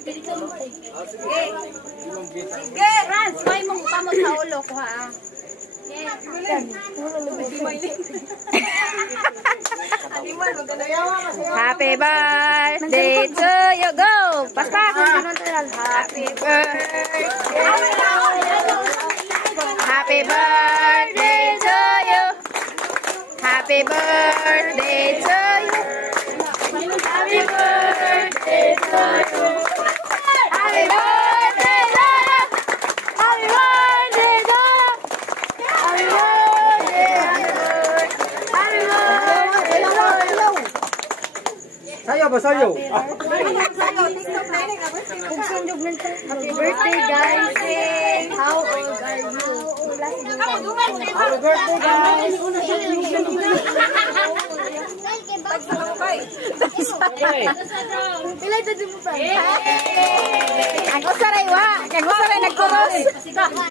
Sige, Franz, may mong kamot sa ulo ko ha. Happy birthday to you. Go! Paspak! Happy birthday. Happy birthday to you. Happy birthday to you. Happy birthday to you. Happy birthday to you. Happy birthday to you. Happy birthday. Happy birthday to you. Sayo ba sayo? Happy birthday, guys. How old are you? Happy birthday guys. Pilay dito mo pa. Ako saray wa. Ako saray nagkuros.